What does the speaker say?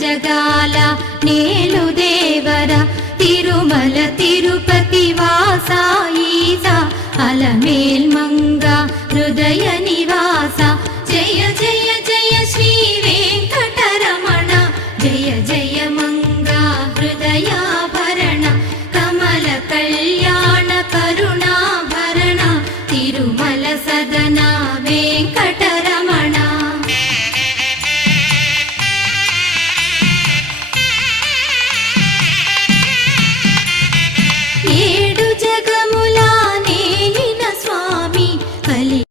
జగాల నేలు దేవర తిరుమల తిరుపతి వాసా ఈసా అలమేల్ మంగ హృదయ నివాస జయ జయ జయ శ్రీ వెంకటరమణ జయ జయ మంగ హృదయాభరణ కమల కళ్యాణ కరుణాభరణ తిరుమల సదనా